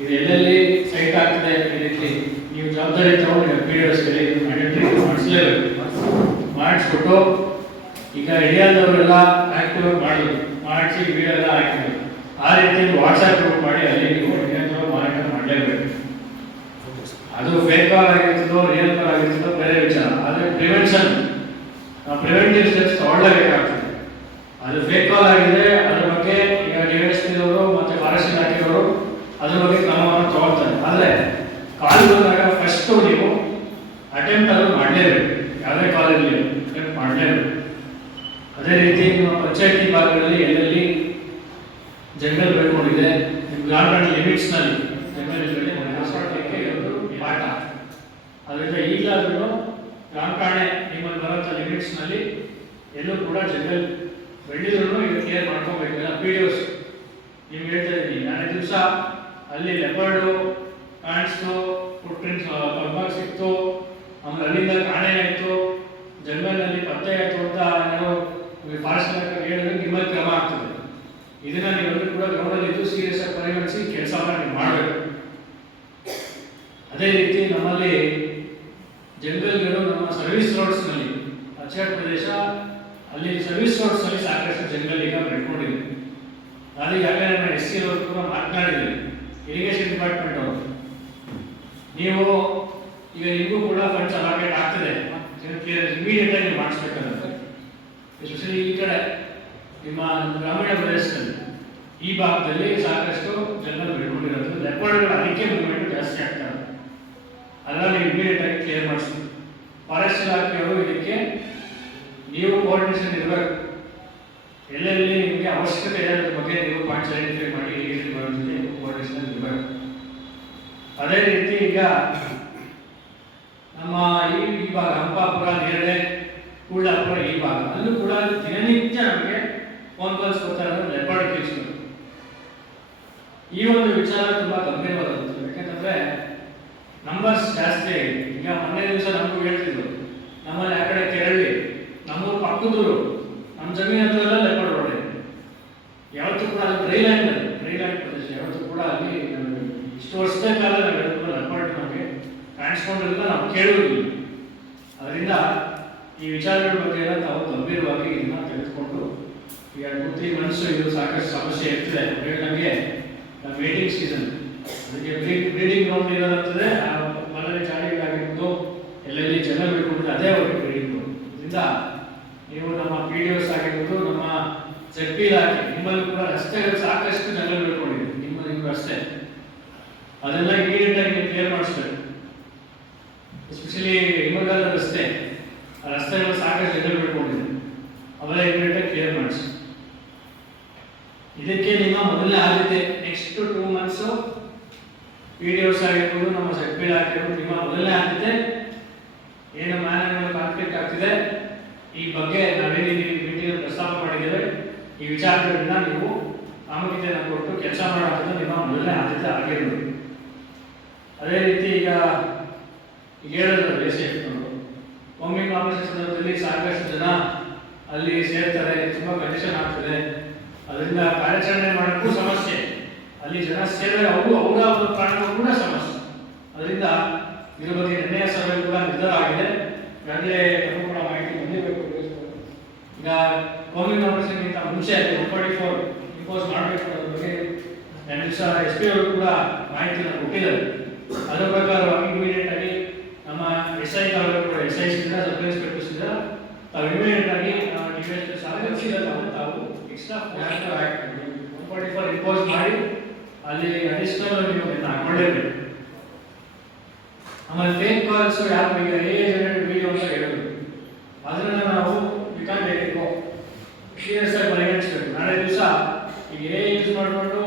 ಇದು ಎಲ್ಲೆಲ್ಲಿ ಸೈಟ್ ಆಗ್ತದೆ ರೀತಿ ನೀವು ಜವಾಬ್ದಾರಿ ತಗೊಂಡು ಪಿ ಡಿ ಎಸ್ಗೆ ಐಡೆಂಟಿಫೈ ಮಾಡಿಸ್ಲೇಬೇಕು. ಮಾಡಿಸ್ಬಿಟ್ಟು ಈಗ ಏರಿಯಾದವರೆಲ್ಲ ಆಕ್ಟಿವ್ ಮಾಡಿ ಮಾಡಿಸಿ ವಿಡಿಯೋ ಎಲ್ಲ ಹಾಕಿದ್ರು ಆ ರೀತಿಯಲ್ಲಿ ವಾಟ್ಸ್ಆ್ಯಪ್ ಗ್ರೂಪ್ ಮಾಡಿ ಅಲ್ಲಿ ನೀವು ಏನಾದರೂ ಮಾನಿಟರ್ ಮಾಡಲೇಬೇಕು. ಅದು ಫೇಕ್ ಕಾಲ್ ಆಗಿರ್ತದೋ ರಿಯಲ್ ಕಾಲ್ ಆಗಿರ್ತದೋ, ಬೇರೆ ವಿಚಾರ. ಆದರೆ ಪ್ರಿವೆನ್ಷನ್ ನಾವು ಪ್ರಿವೆಂಟಿವ್ ಸ್ಟೆಪ್ಸ್ ತಗೊಳ್ಳೇಬೇಕಾಗ್ತದೆ. ಅದು ಫೇಕ್ ಕಾಲ್ ಆಗಿದೆ ಅದ್ರ ಬಗ್ಗೆ ಈಗ ಡಿ ಎಸ್ ಪಿ ಅವರು ಮತ್ತೆ ಫಾರೆಸ್ಟ್ ಇಲಾಖೆಯವರು ಅದ್ರ ಬಗ್ಗೆ ಕ್ರಮವನ್ನು ತಗೊಳ್ತಾರೆ ಆದರೆ ಕಾಲ್ ಬಂದಾಗ ಫಸ್ಟ್ ನೀವು ಅಟೆಂಪ್ಟ್ ಅದು ಮಾಡಲೇಬೇಕು ಯಾವುದೇ ಕಾಲ್ ಇರಲಿ ಅಟೆಂಪ್ಟ್ ಮಾಡಲೇಬೇಕು ಅದೇ ರೀತಿ ನಿಮ್ಮ ಪಂಚಾಯತಿ ಭಾಗಗಳಲ್ಲಿ ಎಲ್ಲೆಲ್ಲಿ ಜಂಗಲ್ ಬೆಳ್ಕೊಂಡಿದೆ ನಿಮ್ಮ ಗಾರ್ಡನ್ ಲಿಮಿಟ್ಸ್ನಲ್ಲಿ ಜಂಗಲ್ ಇದ್ರಲ್ಲಿ ಕಾಪಾಡಲಿಕ್ಕೆ ಒಂದು ಪಾಠ ಅದರಿಂದ ಈಗಲಾದ್ರೂ ಗ್ರಾಮಠಾಣೆ ನಿಮ್ಮಲ್ಲಿ ಬರೋಂಥ ಲಿಮಿಟ್ಸ್ನಲ್ಲಿ ಎಲ್ಲೂ ಕೂಡ ಜಂಗಲ್ ಬೆಳೆದಿದ್ರು ಇದು ಕ್ಲಿಯರ್ ಮಾಡ್ಕೋಬೇಕು ಎಲ್ಲ ಪಿ ಡಿ ಒಸ್ ನಿಮ್ಗೆ ಹೇಳ್ತಾ ಇದ್ದೀನಿ ನಾಳೆ ದಿವಸ ಅಲ್ಲಿ ಲೆಪರ್ಡು ಕಾಣಿಸ್ತು ಫುಟ್ ಪ್ರಿಂಟ್ಸ್ ಸಿಕ್ತು, ಆಮೇಲೆ ಅಲ್ಲಿಂದ ಕಾಣೆ ಆಯಿತು, ಜಂಗಲ್ನಲ್ಲಿ ಪತ್ತೆ ಆಯಿತು ಅಂತ ಏನೋ ಫಾರೆಸ್ಟ್ ಹೇಳಿದ್ರೆ ನಿಮ್ಮಲ್ಲಿ ಕ್ರಮ ಆಗ್ತದೆ. ಇದನ್ನ ನೀವೆಲ್ಲರೂ ಕೂಡ ಗ್ರೌಂಡಲ್ಲಿ ಇದ್ದು ಸೀರಿಯಸ್ ಆಗಿ ಪರಿಗಣಿಸಿ ಕೆಲಸ ಮಾಡಿ ಮಾಡಬೇಕು. ಅದೇ ರೀತಿ ನಮ್ಮಲ್ಲಿ ಜಂಗಲ್ಗಳು ನಮ್ಮ ಸರ್ವಿಸ್ ರೋಡ್ಸ್ನಲ್ಲಿ ಅಚ್ಚಘಾಟ್ ಪ್ರದೇಶ, ಅಲ್ಲಿ ಸರ್ವಿಸ್ ರೋಡ್ಸ್ನಲ್ಲಿ ಸಾಕಷ್ಟು ಜಂಗಲ್ ಈಗ ಬೆಳ್ಕೊಂಡಿದೆ. ನಾನು ಈಗಾಗಲೇ ನಮ್ಮ ಎಸ್ ಸಿ ಕೂಡ ಮಾತನಾಡಿದ್ದೀನಿ ಇರಿಗೇಷನ್ ಡಿಪಾರ್ಟ್ಮೆಂಟ್ ಅವರು. ನೀವು ಈಗ ನಿಮಗೂ ಕೂಡ ಫಂಡ್ಸ್ ಅಲಾಕೇಟ್ ಆಗ್ತದೆ. ಇಮಿಡಿಯೇಟ್ ಆಗಿ ನೀವು ಮಾಡಿಸ್ಬೇಕಾಗುತ್ತೆ ಎಸ್ಪೆಷಲಿ ಈ ಕಡೆ, ನಿಮ್ಮ ಗ್ರಾಮೀಣ ಪ್ರದೇಶದಲ್ಲಿ, ಈ ಭಾಗದಲ್ಲಿ ಸಾಕಷ್ಟು ಜನರು ಬೆಳ್ಕೊಂಡಿರೋದು. ಲೆಪರ್ಡ್ಗಳ ಅದಕ್ಕೆ ಮೂವ್ಮೆಂಟ್ ಜಾಸ್ತಿ ಅದನ್ನ ನೀವು ಇಮಿಡಿಯೇಟ್ ಆಗಿ ಕ್ಲಿಯರ್ ಮಾಡಿಸ್ತೀವಿ ಫಾರೆಸ್ಟ್ ಇಲಾಖೆಯವರು ಇದಕ್ಕೆ, ನೀವು ಕೋಆರ್ಡಿನೇಷನ್ ಇರಬೇಕು. ಎಲ್ಲೆಲ್ಲಿ ನಿಮಗೆ ಅವಶ್ಯಕತೆ ಇದೆ ಅದ್ರ ಬಗ್ಗೆ ನೀವು ಪಾಯಿಂಟ್ಸ್ ಐಡೆಂಟಿಫೈ ಮಾಡೋ ಕೋಆರ್ಡಿನೇಷನ್ ಇರಬೇಕು. ಅದೇ ರೀತಿ ಈಗ ನಮ್ಮ ಈ ಭಾಗ ಹಂಪಾಪುರ ನೇರಳೆ ಕುಳ್ಳಾಪುರ ಈ ಭಾಗ. ಅಲ್ಲೂ ಕೂಡ ದಿನನಿತ್ಯ ನಮಗೆ ಫೋನ್ ಕಾಲ್ಸ್ ಬರ್ತಾ ಇರೋದು ಲೆಪರ್ಡ್ ಕೇಸ್ಗಳು ಈ ಒಂದು ವಿಚಾರ ತುಂಬಾ ಗಂಭೀರವಾದಂಥದ್ದು. ಯಾಕಂತಂದ್ರೆ ನಂಬರ್ಸ್ ಜಾಸ್ತಿ ಈಗ ಮೊನ್ನೆ ದಿವಸ ನಮಗೂ ಹೇಳ್ತಿದ್ರು, ನಮ್ಮಲ್ಲಿ ಆ ಕಡೆ ಕೆರಳಿ, ನಮ್ಮೂರು ಪಕ್ಕದೂರು ನಮ್ಮ ಜಮೀನು ಹತ್ರ ಎಲ್ಲ ಲೆಪರ್ಡ್ ಯಾವತ್ತೂ ಕೂಡ ಅಲ್ಲಿ ಡ್ರೈ ಲ್ಯಾಂಡ್ ಡ್ರೈ ಪ್ರದೇಶ ಯಾವತ್ತೂ ಕೂಡ ಅಲ್ಲಿ ಇಷ್ಟು ವರ್ಷದ ಕಾಲ ಕಾಣಿಸ್ಕೊಂಡಿರಲ್ಲ ನಾವು ಕೇಳುವುದಿಲ್ಲ. ಅದರಿಂದ ಈ ವಿಚಾರಗಳ ಬಗ್ಗೆ ಎಲ್ಲ ತಾವು ಗಂಭೀರವಾಗಿ ಇದನ್ನ ತೆಗೆದುಕೊಂಡು ಈಗ ಕುರ್ತಿ ಮನಸ್ಸು ಇದು ಸಾಕಷ್ಟು ಸಮಸ್ಯೆ ಇರ್ತದೆ ನಮಗೆ ವೇಟಿಂಗ್ ಸೀಸನ್ ಅದಕ್ಕೆ ಬ್ರೀಡಿಂಗ್ ಗ್ರೌಂಡ್ ಇರೋದಂತದೆ ಆ ಮನೆಯಲ್ಲಿ ಚಾಡಿಗಳಾಗಿರ್ಬೋದು ಎಲ್ಲೆಲ್ಲಿ ಜನ ಬಿಟ್ಕೊಂಡು ಅದೇ ಅವ್ರಿಗೆ ಬ್ರೀಡಿಂಗ್ ಗ್ರೌಂಡ್ ಇದರಿಂದ ನೀವು ನಮ್ಮ ಪಿ ಡಿ ಎಸ್ ಆಗಿರ್ಬೋದು, ನಮ್ಮ ಜೆಡ್ ಪಿ ಇಲಾಖೆ, ನಿಮ್ಮಲ್ಲಿ ಕೂಡ ರಸ್ತೆಗಳು ಸಾಕಷ್ಟು ಜನಗಳು ಬಿಟ್ಕೊಂಡಿದೆ ನಿಮ್ಮ ನಿಮ್ಮ ರಸ್ತೆ. ಅದೆಲ್ಲ ಇಮಿಡಿಯೇಟ್ ಆಗಿ ಕ್ಲಿಯರ್ ಮಾಡಿಸ್ಬೇಕು. ಎಸ್ಪೆಷಲಿ ಹಿಮಗಾಲ ರಸ್ತೆ, ಆ ರಸ್ತೆಗಳು ಸಾಕಷ್ಟು ಜನರು ಬಿಟ್ಕೊಂಡಿದೆ ಅವೆಲ್ಲ ಇಮ್ಮಿಡಿಯೇಟ್ ಆಗಿ ಕ್ಲಿಯರ್ ಮಾಡಿಸಿ. ಇದಕ್ಕೆ ನಿಮ್ಮ ಮೊದಲನೇ ಆದ್ಯತೆ ನೆಕ್ಸ್ಟ್ ಟೂ ಮಂತ್ಸು ವಿಡಿಯೋಸ್ ಆಗಿರ್ಬೋದು, ನಮ್ಮ ಪಿ ಆಗಿರ್ಬೋದು, ನಿಮ್ಮ ಮೊದಲನೇ ಆದ್ಯತೆ ಏನು ಮ್ಯಾನೇಜ್ಮೆಂಟ್ ಕಾನ್ಫ್ಲಿಕ್ಟ್ ಆಗ್ತಿದೆ, ಈ ಬಗ್ಗೆ ನಾವೇನು ಮೀಟಿಂಗ್ ಪ್ರಸ್ತಾಪ ಮಾಡಿದ್ದೇವೆ, ಈ ವಿಚಾರಗಳನ್ನ ನೀವು ಪ್ರಾಮುಖ್ಯತೆಯನ್ನು ಕೊಟ್ಟು ಕೆಲಸ ಮಾಡೋದು ನಿಮ್ಮ ಮೊದಲನೇ ಆದ್ಯತೆ ಆಗಿರ್ಬೋದು. ಅದೇ ರೀತಿ ಈಗ ಈಗ ಹೇಳಿದ್ರು A C F bombing operation ಸಂದರ್ಭದಲ್ಲಿ ಸಾಕಷ್ಟು ಜನ ಅಲ್ಲಿ ಸೇರ್ತಾರೆ ತುಂಬಾ ಕಂಡೀಷನ್ ಆಗ್ತದೆ ಕಾರ್ಯಾಚರಣೆ ಮಾಡೋಕ್ಕೂ ಸಮಸ್ಯೆ. ಅಲ್ಲಿ ಜನ ಸೇರಿದ್ರೆ ಅವರು ಅವರ ಒಂದು ಪ್ರಾಣಕ್ಕೂ ಕೂಡ ಸಮಸ್ಯೆ. ಅದರಿಂದ ಇದ್ರ ಬಗ್ಗೆ ನಿರ್ಣಯ ಸಭೆ ಕೂಡ ನಿರ್ಧಾರ ಆಗಿದೆ. ಈಗಾಗಲೇ ಕೂಡ ಮಾಹಿತಿ ಬಂದಿರಬೇಕು ಈಗ ಕೋವಿಡ್ ಆಪರೇಷನ್ಗಿಂತ ಮುಂಚೆ ಒನ್ ಫಾರ್ಟಿ ಫೋರ್ ಇಂಪೋಸ್ ಮಾಡಬೇಕು ಅನ್ನೋದ್ರ ಬಗ್ಗೆ ಎಸ್ ಪಿ ಅವರು ಕೂಡ ಮಾಹಿತಿಯನ್ನು ಕೊಟ್ಟಿದ್ದಾರೆ. ಅದರ ಪ್ರಕಾರ ಇಮಿಡಿಯೇಟ್ ಆಗಿ ನಮ್ಮ ಎಸ್ ಐ ಅವರು ಕೂಡ ಎಸ್ ಐ ಸಿಂದ ಸಬ್ ಇನ್ಸ್ಪೆಕ್ಟರ್ಸ್ ಇಂದ ತಾವು ಇಮಿಡಿಯೇಟ್ ಆಗಿ ಸಾಧಿಸಿದ ತಾವು extra one forty four impose ಮಾಡಿ, ಅಲ್ಲಿ ಅಡಿಷನಲ್ ನೀವು ಹಾಕೊಳ್ಳೇಬೇಕು ಆಮೇಲೆ ಫೇಕ್ ಕಾಲ್ಸ್ ಯಾರು ಎ ಜನರೇಟ್ ವಿಡಿಯೋ ಅಂತ ಹೇಳೋದು ಅದನ್ನ ನಾವು ಹೇಳಿಕೋ ಸೀರಿಯಸ್ ಆಗಿ ಪರಿಗಣಿಸಬೇಕು. ನಾಳೆ ದಿವಸ ಈಗ ಎ ಯೂಸ್ ಮಾಡಿಕೊಂಡು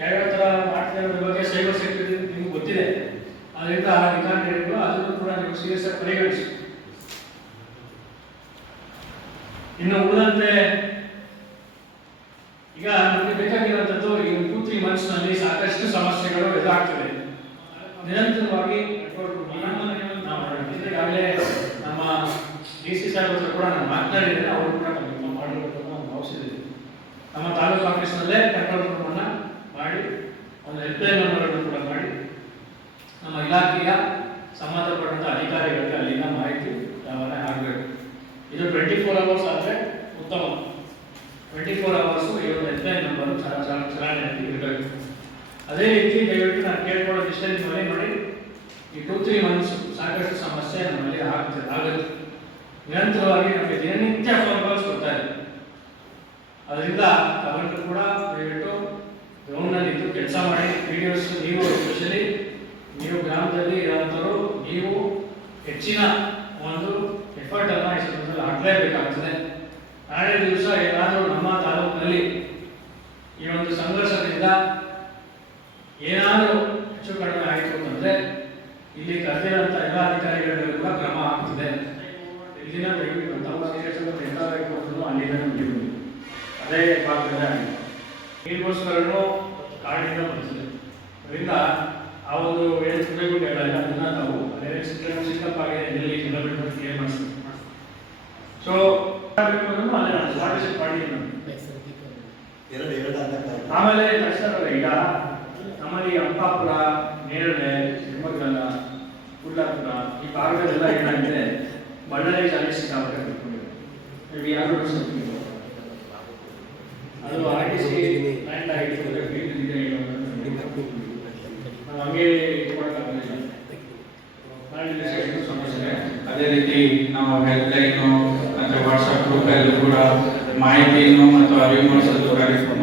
ಯಾವ್ಯಾವ ಥರ ಮಾಡ್ತಾ ಇರೋದ್ರ ಬಗ್ಗೆ ಸೈಬರ್ ಸೆಕ್ಯೂರಿಟಿ ನಿಮ್ಗೆ ಗೊತ್ತಿದೆ. ಅದರಿಂದ ವಿಕಾಂಟ್ ಅದನ್ನು ಕೂಡ ನೀವು ಸೀರಿಯಸ್ ಆಗಿ ಪರಿಗಣಿಸಿ ಇನ್ನು ಉಳಿದಂತೆ ಈಗ ನಮಗೆ ಬೇಕಾಗಿರುವಂಥದ್ದು ಈ ಟೂ ತ್ರೀ ಮಂತ್ಸ್ನಲ್ಲಿ ಸಾಕಷ್ಟು ಸಮಸ್ಯೆಗಳು ಎದುರಾಗ್ತದೆ ನಿರಂತರವಾಗಿ ನಾವು ಈಗಾಗಲೇ ನಮ್ಮ ಡಿ ಸಿ ಸಾಹೇಬ್ ಹತ್ರ ಕೂಡ ನಾನು ಮಾತನಾಡಿದ್ರೆ ಅವರು ಕೂಡ ನಮಗೆ ಮಾಡಿರೋದನ್ನು ನಾವು ಭಾವಿಸಿದ್ದೀವಿ ನಮ್ಮ ತಾಲೂಕು ಆಫೀಸ್ನಲ್ಲೇ ಕಂಟ್ರೋಲ್ ರೂಮನ್ನು ಮಾಡಿ, ಒಂದು ಹೆಲ್ಪ್ಲೈನ್ ನಂಬರ್ ಅನ್ನು ಕೂಡ ಮಾಡಿ. ನಮ್ಮ ಇಲಾಖೆಯ ಸಂಬಂಧಪಟ್ಟಂಥ ಅಧಿಕಾರಿಗಳಿಗೆ ಅಲ್ಲಿನ ಮಾಹಿತಿ ರವಾನೆ ಆಗಬೇಕು. ಇದು ಟ್ವೆಂಟಿ ಫೋರ್ ಅವರ್ಸ್ ಆದರೆ ಉತ್ತಮ. ಟ್ವೆಂಟಿ ಫೋರ್ ಅವರ್ಸು ಈ ಒಂದು ಹೆಲ್ಪ್ಲೈನ್ ನಂಬರ್ ಚೆನ್ನಾಗಿ ಇರಬೇಕು. ಅದೇ ರೀತಿ ದಯವಿಟ್ಟು ನಾನು ಕೇಳ್ಕೊಳ್ಳೋದು ಇಷ್ಟೇ ನಿಮ್ಮಲ್ಲಿ ಮಾಡಿ ಈ ಟೂ ತ್ರೀ ಮಂತ್ಸ್ ಸಾಕಷ್ಟು ಸಮಸ್ಯೆ ನಮ್ಮಲ್ಲಿ ಆಗ್ತದೆ ಆಗುತ್ತೆ. ನಿರಂತರವಾಗಿ ನಮಗೆ ದಿನನಿತ್ಯ ಫೋನ್ ಕಾಲ್ಸ್ ಬರ್ತಾ ಇದೆ. ಅದರಿಂದ ತಾವೆಲ್ಲರೂ ಕೂಡ ದಯವಿಟ್ಟು ಗ್ರೌಂಡ್ನಲ್ಲಿ ಇದ್ದು ಕೆಲಸ ಮಾಡಿ ವಿಡಿಯೋಸ್ ನೀವು ಎಸ್ಪೆಷಲಿ ನೀವು ಗ್ರಾಮದಲ್ಲಿ ಇರೋಂಥವ್ರು, ನೀವು ಹೆಚ್ಚಿನ ಒಂದು ಎಫರ್ಟ್ ಅನ್ನು ಈ ಸಂದರ್ಭದಲ್ಲಿ ಹಾಕಲೇಬೇಕಾಗ್ತದೆ. ನಾಳೆ ದಿವಸ ಏನಾದರೂ ನಮ್ಮ ತಾಲೂಕಿನಲ್ಲಿ ಈ ಒಂದು ಸಂಘರ್ಷದಿಂದ ಏನಾದರೂ ಹೆಚ್ಚು ಕಡಿಮೆ ಆಯಿತು ಅಂತಂದ್ರೆ ಇಲ್ಲಿ ಕರೆದಿರೋಂಥ ಎಲ್ಲ ಅಧಿಕಾರಿಗಳಿಗೂ ಕೂಡ ಕ್ರಮ ಆಗ್ತದೆ. ಇಲ್ಲಿನ ದಯವಿಟ್ಟು ತಮ್ಮ ಅಧಿಕಾರಿಗಳು ಎಲ್ಲ ಅಂತಲೂ ಅಲ್ಲಿಂದ ಮುಗಿದು ಅದೇ ಭಾಗದಲ್ಲಿ ಆಗಿದೆ. ನೀರಿಗೋಸ್ಕರನು ಕಾಡಿನಿಂದ ಬರ್ತದೆ ಅದರಿಂದ ಆ ಒಂದು ಏನು ಸಿಗಬೇಕು ಬೇಡ ಇಲ್ಲ ಅದನ್ನ ನಾವು ಅದೇ ಸಿಕ್ಕಪ್ ಆಗಿದೆ ಎಲ್ಲಿ ಕಿಲೋಮೀಟರ್ ಕ್ಲಿಯರ್ ಮಾಡಿಸ್ತೀವಿ ಸೊ ಮಾಡಬೇಕು ಅನ್ನೋದು ಅಲ್ಲೇ ನಾನು ಪಾರ್ಟಿಸಿಪೇಟ್ ಮಾಡಿದ್ದೀನಿ ನಾನು ಎರಡು ಎರಡು ಅಂತ ಆಮೇಲೆ ಈಗ ನಮ್ಮಲ್ಲಿ ಅಂಪಾಪುರ ನೇರಳೆ ಶಿವಮೊಗ್ಗನ ಕುಲ್ಲಾಪುರ ಈ ಭಾಗದಲ್ಲೆಲ್ಲ ಏನಾಗಿದೆ ಬಳ್ಳಾರಿ ಕಾಲೇಜ್ ಸಿಕ್ಕಾಪಟ್ಟೆ ಬಿಟ್ಕೊಂಡಿದೆ ಯಾರು ಅದು ಆರ್ ಟಿ ಸಿ ಲ್ಯಾಂಡ್ ಸಮಸ್ಯೆ ಅದೇ ರೀತಿ ನಾವು ಹೆಲ್ಪ್ ಮತ್ತು ವಾಟ್ಸಪ್ ಗ್ರೂಪಲ್ಲೂ ಕೂಡ ಮಾಹಿತಿಯನ್ನು ಮತ್ತು ಅರಿವು ಮೂಡಿಸಲು ಕಾರ್ಯಕ್ರಮ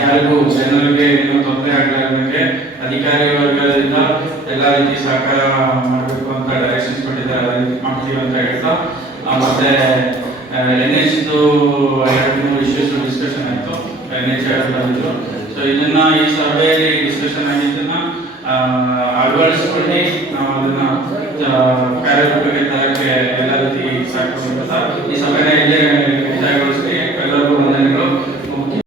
ಯಾರಿಗೂ ಜನರಿಗೆ ಏನೂ ತೊಂದರೆ ಆಗಲಾರ್ದಂಗೆ ಅಧಿಕಾರಿ ವರ್ಗದಿಂದ ಎಲ್ಲ ರೀತಿ ಸಹಕಾರ ಮಾಡಬೇಕು ಅಂತ ಡೈರೆಕ್ಷನ್ಸ್ ಕೊಟ್ಟಿದ್ದಾರೆ ಅದೇ ರೀತಿ ಮಾಡ್ತೀವಿ ಅಂತ ಹೇಳ್ತಾ ಮತ್ತೆ ಎನ್ ಎಚ್ ಎರಡು ಮೂರು ಇಶ್ಯೂಸ್ ಡಿಸ್ಕಷನ್ ಆಯಿತು. ಎನ್ ಎಚ್ ಎರಡು ಸೊ ಇದನ್ನ ಈ ಸಭೆಯಲ್ಲಿ ಡಿಸ್ಕಷನ್ ಆಗಿದ್ದನ್ನ ಅಳವಡಿಸಿಕೊಂಡು ನಾವು ಅದನ್ನ ಕಾರ್ಯರೂಪಕ್ಕೆ ತರಕ್ಕೆ ಎಲ್ಲ ರೀತಿ ಸಾಕು ಈ ಸಭೆನ ಇಲ್ಲೇ